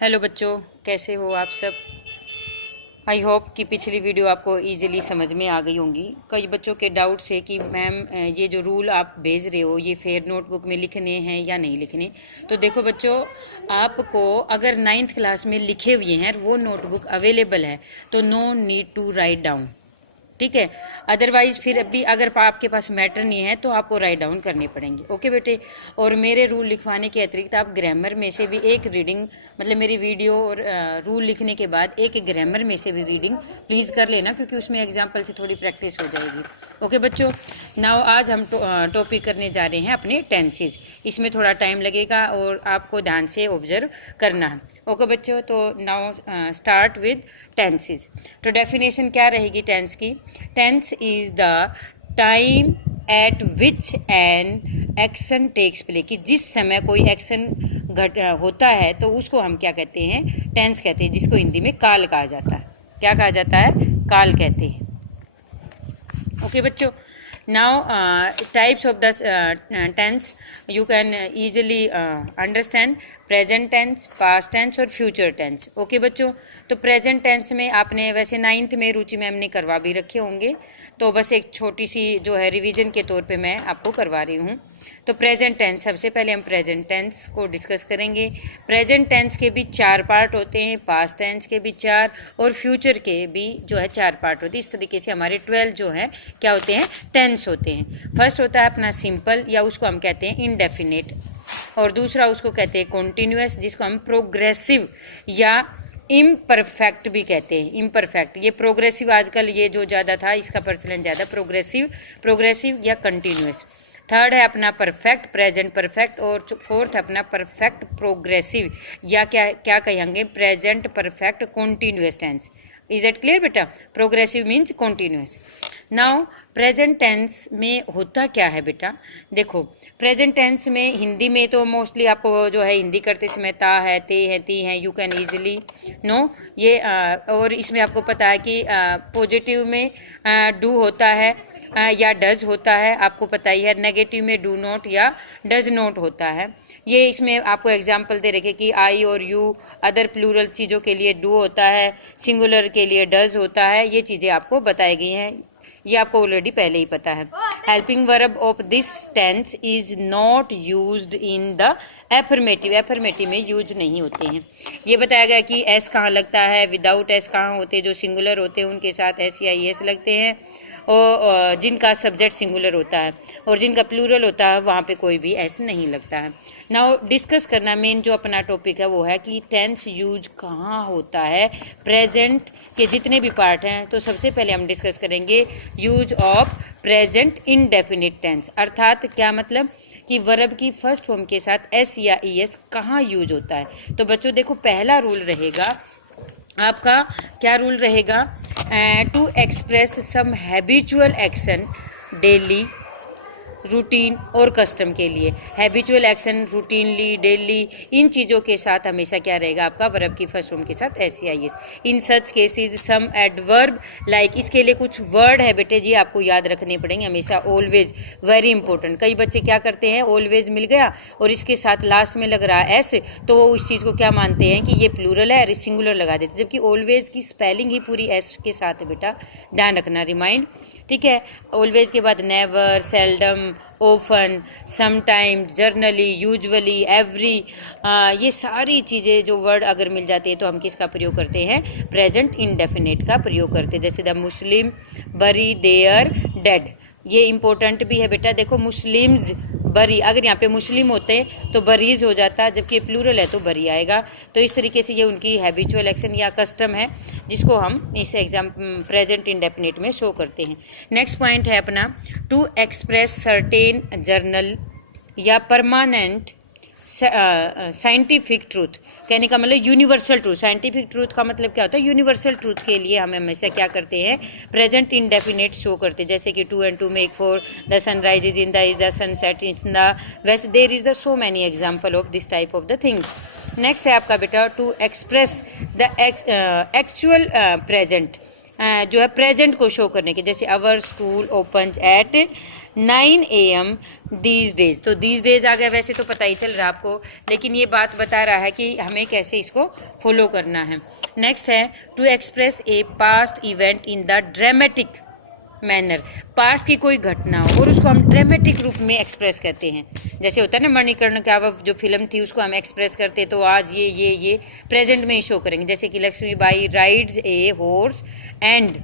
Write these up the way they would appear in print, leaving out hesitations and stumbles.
Hello बच्चों, कैसे हो आप सब। आई होप कि पिछली वीडियो आपको इजीली समझ में आ गई होंगी। कई बच्चों के डाउट्स है कि मैम ये जो रूल आप भेज रहे हो ये फेयर नोटबुक में लिखने हैं या नहीं लिखने। तो देखो बच्चों, आपको अगर 9th क्लास में लिखे हुए हैं वो नोटबुक अवेलेबल है तो no need to write down, ठीक है। अदरवाइज फिर अभी अगर आपके पास मैटर नहीं है तो आपको राइट डाउन करने पड़ेंगे। ओके बेटे। और मेरे रूल लिखवाने के अतिरिक्त आप ग्रामर में से भी एक रीडिंग, मतलब मेरी वीडियो और रूल लिखने के बाद एक ग्रामर में से भी रीडिंग प्लीज़ कर लेना, क्योंकि उसमें एग्जाम्पल से थोड़ी प्रैक्टिस हो जाएगी। ओके बच्चों। नाउ आज हम टॉपिक करने जा रहे हैं अपने टेंसेज। इसमें थोड़ा टाइम लगेगा और आपको ध्यान से ऑब्जर्व करना है। ओके बच्चों, तो नाउ स्टार्ट विद टेंसेज। तो डेफिनेशन क्या रहेगी टेंस की। Tense is the time at which an action takes place, कि जिस समय कोई एक्शन होता है तो उसको हम क्या कहते हैं, टेंस कहते हैं, जिसको हिंदी में काल कहा जाता है। क्या कहा जाता है, काल कहते हैं। ओके बच्चों। now types of the tense you can easily understand: present tense, past tense और फ्यूचर टेंस। ओके बच्चों। तो प्रेजेंट टेंस में आपने वैसे 9th में रुचि मैम ने करवा भी रखे होंगे, तो बस एक छोटी सी जो है रिवीजन के तौर पे मैं आपको करवा रही हूँ। तो प्रेजेंट टेंस, सबसे पहले हम प्रेजेंट टेंस को डिस्कस करेंगे। प्रेजेंट टेंस के भी 4 पार्ट होते हैं, पास्ट टेंस के भी 4 और फ्यूचर के भी जो है 4 पार्ट होते हैं। इस तरीके से हमारे 12 जो है क्या होते हैं, टेंस होते हैं। फर्स्ट होता है अपना सिंपल, या उसको हम कहते हैं इनडेफिनेट, और दूसरा उसको कहते हैं कॉन्टिन्यूअस, जिसको हम प्रोग्रेसिव या इम्परफेक्ट भी कहते हैं। इम्परफेक्ट, ये प्रोग्रेसिव आजकल ये जो ज़्यादा था इसका प्रचलन ज़्यादा, प्रोग्रेसिव या कंटिन्यूअस। थर्ड है अपना परफेक्ट, प्रेजेंट परफेक्ट, और फोर्थ अपना परफेक्ट प्रोग्रेसिव, या क्या क्या कहेंगे, present perfect continuous tense. Is it clear बेटा। Progressive means continuous. Now present tense में होता क्या है बेटा, देखो प्रेजेंट टेंस में हिंदी में तो मोस्टली आपको जो है हिंदी करते समय ता है, ते है, ती है, यू कैन ईजिली नो ये और इसमें आपको पता है कि पॉजिटिव में डू होता है या डज होता है, आपको पता ही है। नेगेटिव में डू नॉट या डज नॉट होता है। ये इसमें आपको एग्जाम्पल दे रखे कि आई और यू अदर प्लूरल चीज़ों के लिए डू होता है, सिंगुलर के लिए डज होता है। ये चीज़ें आपको बताई गई हैं, ये आपको ऑलरेडी पहले ही पता है। Helping verb of this tense is not used in the affirmative, affirmative में यूज नहीं होते हैं। ये बताया गया कि एस कहाँ लगता है, विदाउट एस कहाँ होते हैं, जो सिंगुलर होते हैं उनके साथ एस या ई एस लगते हैं, और जिनका सब्जेक्ट सिंगुलर होता है और जिनका प्लूरल होता है वहाँ पे कोई भी एस नहीं लगता है। नाउ डिस्कस करना मेन जो अपना टॉपिक है वो है कि टेंस यूज कहाँ होता है। प्रेजेंट के जितने भी पार्ट हैं, तो सबसे पहले हम डिस्कस करेंगे use of present indefinite tense, अर्थात क्या मतलब कि वर्ब की फर्स्ट फॉर्म के साथ एस या ई एस कहाँ यूज होता है। तो बच्चों देखो, पहला रूल रहेगा आपका, क्या रूल रहेगा, to express some habitual action daily, routine और कस्टम के लिए। हैबिचुअल एक्शन, रूटीनली, डेली, इन चीज़ों के साथ हमेशा क्या रहेगा आपका, वर्ब की फर्स्ट फॉर्म के साथ एस या S. In such cases some adverb like, इसके लिए कुछ वर्ड है बेटे जी आपको याद रखने पड़ेंगे हमेशा। Always, very important. कई बच्चे क्या करते हैं, ऑलवेज मिल गया और इसके साथ लास्ट में लग रहा है एस, तो वो इस चीज़ को क्या मानते हैं कि ये प्लूरल है और सिंगुलर लगा देते, जबकि ऑलवेज की स्पेलिंग ही पूरी एस के साथ है बेटा, ध्यान रखना, रिमाइंड, ठीक है। ऑलवेज के बाद never, seldom, often, sometime, generally, usually, every, ये सारी चीज़ें जो वर्ड अगर मिल जाती है तो हम किसका प्रयोग करते हैं, प्रेजेंट इनडेफिनेट का प्रयोग करते हैं। जैसे द मुस्लिम बरी देयर डेड, ये इंपॉर्टेंट भी है बेटा। देखो मुस्लिम्स बरी, अगर यहाँ पे मुस्लिम होते तो बरीज हो जाता, जबकि प्लूरल है तो बरी आएगा। तो इस तरीके से ये उनकी हैबिचुअल एक्शन या कस्टम है, जिसको हम इस एग्जाम प्रेजेंट इंडेफिनिट में शो करते हैं। नेक्स्ट पॉइंट है अपना, टू एक्सप्रेस सर्टेन जर्नल या परमानेंट साइंटिफिक ट्रूथ, कहने का मतलब यूनिवर्सल ट्रूथ। साइंटिफिक ट्रूथ का मतलब क्या होता है, यूनिवर्सल ट्रूथ के लिए हम हमेशा क्या करते हैं, प्रेजेंट इंडेफिनिट शो करते हैं। जैसे कि 2 and 2 make 4, the sunrise is in the east, the sunset in the west, there is the so many example of this type of the things. Next है आपका बेटा, to express the actual present, जो है present को show करने के, जैसे our school open at 9 AM these days। तो these days आ गया, वैसे तो पता ही चल रहा है आपको, लेकिन ये बात बता रहा है कि हमें कैसे इसको फॉलो करना है। नेक्स्ट है to express a past event in the dramatic manner. Past की कोई घटना हो और उसको हम ड्रामेटिक रूप में एक्सप्रेस करते हैं। जैसे होता है ना, मणिकर्ण का जो फिल्म थी उसको हम एक्सप्रेस करते, तो आज ये प्रेजेंट में ही शो करेंगे। जैसे कि Lakshmibai rides a horse and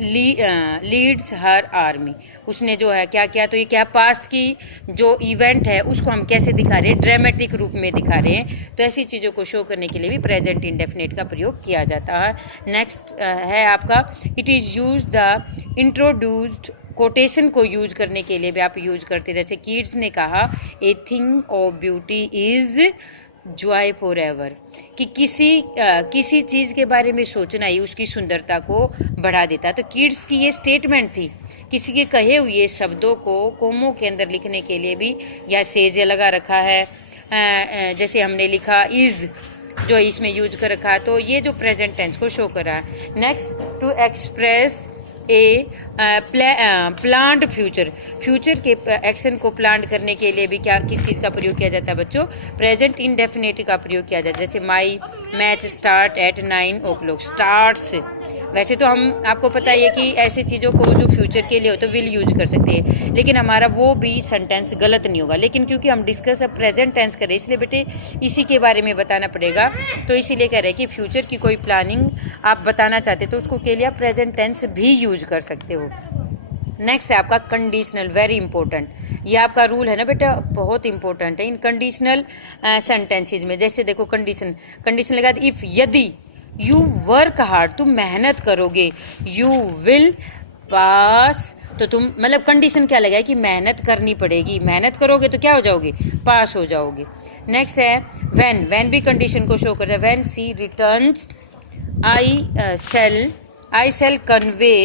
leads her army. उसने जो है क्या किया, तो ये क्या पास्ट की जो इवेंट है उसको हम कैसे दिखा रहे हैं, ड्रामेटिक रूप में दिखा रहे हैं। तो ऐसी चीज़ों को शो करने के लिए भी प्रेजेंट इंडेफिनिट का प्रयोग किया जाता है। नेक्स्ट है आपका it is use the introduced. Quotation को यूज करने के लिए भी आप यूज करते, जैसे किड्स ने कहा a thing of beauty is Joy for ever, कि किसी चीज़ के बारे में सोचना ही उसकी सुंदरता को बढ़ा देता है। तो किड्स की ये स्टेटमेंट थी। किसी के कहे हुए शब्दों को कोमों के अंदर लिखने के लिए भी या सेज लगा रखा है। जैसे हमने लिखा इज़, जो इसमें यूज कर रखा है, तो ये जो प्रेजेंट टेंस को शो कर रहा है। Next to express a planned future. Future के एक्शन को प्लान करने के लिए भी किस चीज़ का प्रयोग किया जाता है बच्चों, प्रेजेंट इंडेफिनिट का प्रयोग किया जाता है। जैसे my match start at 9 o'clock। Starts, वैसे तो हम आपको पता ही है कि ऐसे चीज़ों को जो फ्यूचर के लिए हो तो विल यूज कर सकते हैं, लेकिन हमारा वो भी सेंटेंस गलत नहीं होगा। लेकिन क्योंकि हम डिस्कस अब प्रेजेंट टेंस करें, इसलिए बेटे इसी के बारे में बताना पड़ेगा। तो इसीलिए कह रहे हैं कि फ्यूचर की कोई प्लानिंग आप बताना चाहते तो उसको के लिए आप प्रेजेंट टेंस भी यूज कर सकते हो। नेक्स्ट है आपका कंडीशनल, वेरी इंपॉर्टेंट। ये आपका रूल है ना बेटा, बहुत इंपॉर्टेंट है इन कंडीशनल सेंटेंसेज में। जैसे देखो कंडीशन लगा इफ़, यदि, यू वर्क हार्ड, तुम मेहनत करोगे, यू विल पास, तो तुम मतलब कंडीशन क्या लगा है कि मेहनत करनी पड़ेगी, मेहनत करोगे तो क्या हो जाओगे, पास हो जाओगे। नेक्स्ट है व्हेन भी कंडीशन को शो करता है। When she returns I shall convey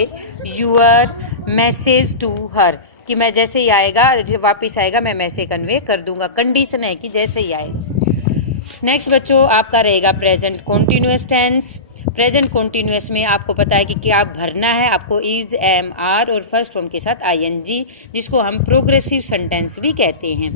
your message to her, कि मैं जैसे ही आएगा, वापस आएगा, मैं मैसेज कन्वे कर दूंगा। कंडीशन है कि जैसे ही आएगा। नेक्स्ट बच्चों आपका रहेगा present continuous tense. Present continuous में आपको पता है कि क्या भरना है आपको, इज, एम, आर और फर्स्ट फॉर्म के साथ आईएनजी, जिसको हम प्रोग्रेसिव सेंटेंस भी कहते हैं।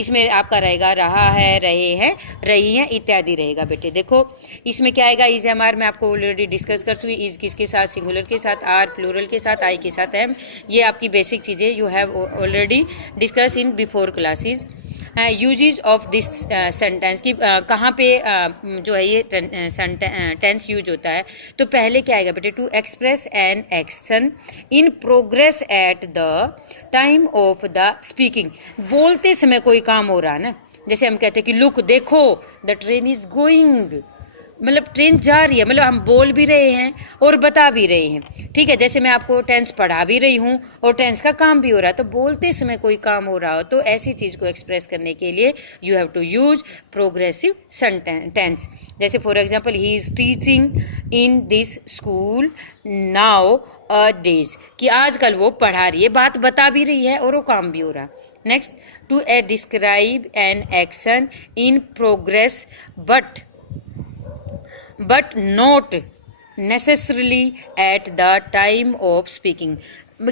इसमें आपका रहेगा रहा है, रहे हैं, रही हैं इत्यादि रहेगा बेटे। देखो इसमें क्या आएगा, इज, एम, आर में आपको ऑलरेडी डिस्कस कर चुकी। इज किसके साथ, सिंगुलर के साथ, आर प्लूरल के साथ, आई के साथ एम। ये आपकी बेसिक चीज़ें you have already discuss in before classes. Usages of this sentence की कहाँ पे जो है ये टेंस यूज होता है, तो पहले क्या आएगा बेटे, to express an action in progress at the time of the speaking. बोलते समय कोई काम हो रहा है ना, जैसे हम कहते हैं कि लुक, देखो, द ट्रेन इज गोइंग, मतलब ट्रेन जा रही है, मतलब हम बोल भी रहे हैं और बता भी रहे हैं। ठीक है, जैसे मैं आपको टेंस पढ़ा भी रही हूँ और टेंस का काम भी हो रहा है, तो बोलते समय कोई काम हो रहा हो तो ऐसी चीज़ को एक्सप्रेस करने के लिए you have to use progressive tense. जैसे for example he is teaching in this school nowadays, कि आजकल वो पढ़ा रही है, बात बता भी रही है और वो काम भी हो रहा है। Next to describe an action in progress but not necessarily at the time of speaking।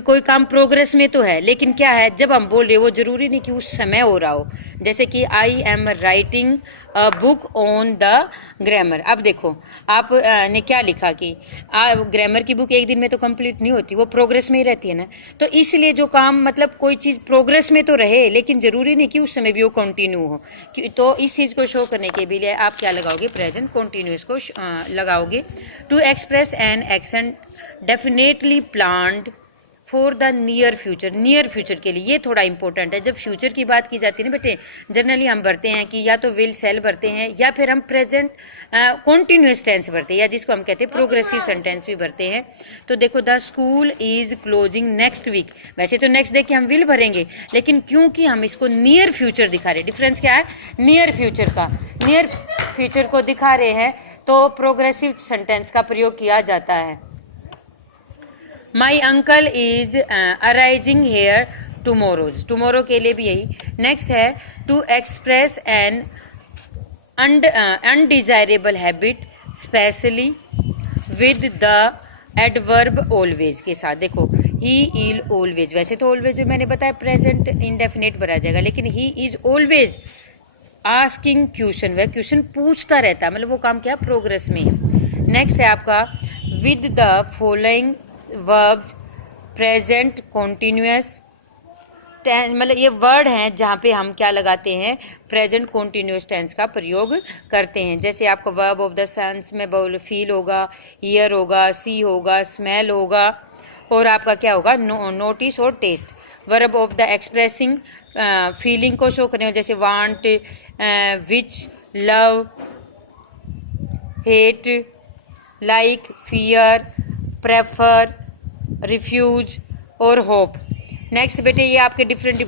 कोई काम प्रोग्रेस में तो है, लेकिन क्या है, जब हम बोल रहे हो वो जरूरी नहीं कि उस समय हो रहा हो। जैसे कि I am writing a book on the grammar. अब देखो आप ने क्या लिखा कि ग्रामर की बुक एक दिन में तो कंप्लीट नहीं होती, वो प्रोग्रेस में ही रहती है ना। तो इसलिए जो काम, मतलब कोई चीज़ प्रोग्रेस में तो रहे, लेकिन ज़रूरी नहीं कि उस समय भी वो कंटिन्यू हो। तो इस चीज़ को शो करने के लिए आप क्या लगाओगे, प्रेजेंट कंटिन्यूस को लगाओगे। To express an action definitely planned for the near future. Near future के लिए ये थोड़ा इंपॉर्टेंट है। जब फ्यूचर की बात की जाती है ना बेटे, जनरली हम भरते हैं कि या तो विल, सेल भरते हैं, या फिर हम प्रेजेंट कॉन्टिन्यूस टेंस भरते हैं, या जिसको हम कहते हैं प्रोग्रेसिव सेंटेंस भी भरते हैं। तो देखो the school is closing next week, वैसे तो नेक्स्ट देख के हम विल भरेंगे, लेकिन क्योंकि हम इसको नियर फ्यूचर दिखा रहे हैं, डिफरेंस क्या है, नियर फ्यूचर का, नियर फ्यूचर को दिखा रहे हैं तो प्रोग्रेसिव सेंटेंस का प्रयोग किया जाता है। My uncle is arising here tomorrows, tomorrow के लिए भी यही। नेक्स्ट है to express an undesirable habit specially with the adverb always के साथ। देखो ही इज ऑलवेज, वैसे तो ऑलवेज मैंने बताया प्रेजेंट इंडेफिनिट भरा जाएगा, लेकिन he is always asking question, वह क्वेश्चन पूछता रहता है, मतलब वो काम क्या प्रोग्रेस में है। नेक्स्ट है आपका with the following verbs present continuous, मतलब ये वर्ड हैं जहाँ पे हम क्या लगाते हैं, प्रेजेंट कॉन्टिन्यूस टेंस का प्रयोग करते हैं। जैसे आपका वर्ब ऑफ द सेंस में बोल फील होगा, ईयर होगा, सी होगा, स्मेल होगा, और आपका क्या होगा नोटिस और taste. Verb of the expressing feeling को शो करें, जैसे want, wish, love, hate, like, fear, prefer, refuse और होप। नेक्स्ट बेटे ये आपके different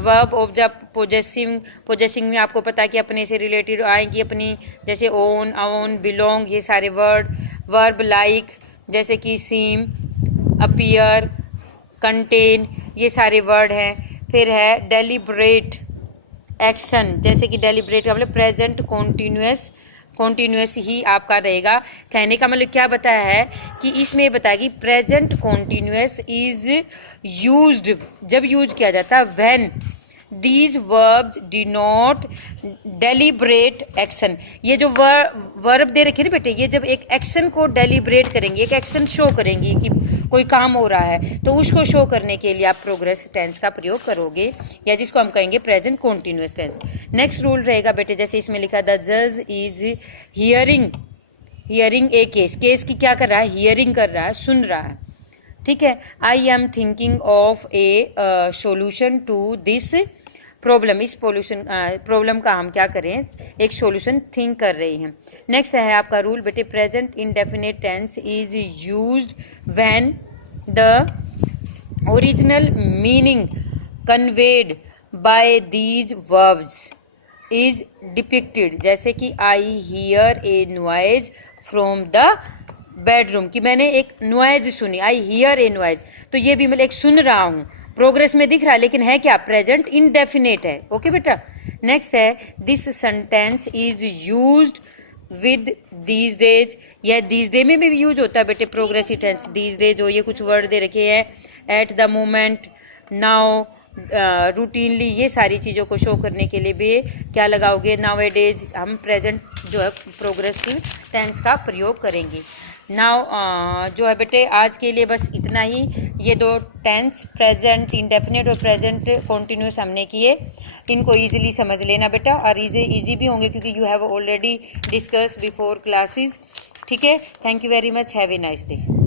verb of the possessing, possessing में आपको पता है कि अपने से रिलेटेड आएंगी अपनी, जैसे ओन, अवन, बिलोंग, ये सारे वर्ड। वर्ब लाइक जैसे कि सीम, अपीयर, कंटेन, ये सारे वर्ड हैं। फिर है डेलिब्रेट एक्शन, जैसे कि डेलिब्रेट का मतलब प्रेजेंट कॉन्टिन्यूस, कॉन्टिन्यूस ही आपका रहेगा। कहने का मतलब क्या बताया है कि इसमें बताया कि प्रेजेंट कॉन्टिन्यूस इज यूज्ड, जब यूज किया जाता है when these verbs denote deliberate action. ये जो वर्ब दे रखे ना बेटे, ये जब एक एक्शन को डेलिब्रेट करेंगी, एक एक्शन शो करेंगी कि कोई काम हो रहा है, तो उसको शो करने के लिए आप प्रोग्रेस टेंस का प्रयोग करोगे, या जिसको हम कहेंगे present continuous tense. Next rule रहेगा बेटे, जैसे इसमें लिखा द जज is hearing, hearing a case, case की क्या कर रहा है, हियरिंग कर रहा है, सुन रहा है, ठीक है। I am thinking of a solution to this problem, इस प्रॉब्लम का हम क्या करें, एक सॉल्यूशन थिंक कर रहे हैं। नेक्स्ट है आपका रूल बेटे, present indefinite tense is used when the original meaning conveyed by these verbs is depicted, जैसे कि I hear a noise from the bedroom, कि मैंने एक नॉइज सुनी, आई हियर ए नॉइज, तो ये भी मतलब एक सुन रहा हूँ, प्रोग्रेस में दिख रहा है, लेकिन है क्या, प्रेजेंट इंडेफिनेट है। ओके बेटा। नेक्स्ट है this sentence is used with these days, या दीज डे में भी यूज होता है बेटे प्रोग्रेसिव टेंस। दीज डेज हो, ये कुछ वर्ड दे रखे हैं, at the moment, now, routinely, ये सारी चीज़ों को शो करने के लिए भी क्या लगाओगे, नाउ ए डेज, हम प्रेजेंट जो है प्रोग्रेसिव टेंस का प्रयोग करेंगे। नाउ जो है बेटे आज के लिए बस इतना ही। ये दो टेंस प्रेजेंट इंडेफिनिट और प्रेजेंट कॉन्टिन्यूस हमने किए, इनको इजीली समझ लेना बेटा, और इजी भी होंगे क्योंकि you have already discuss before classes, ठीक है। Thank you very much, have a nice day.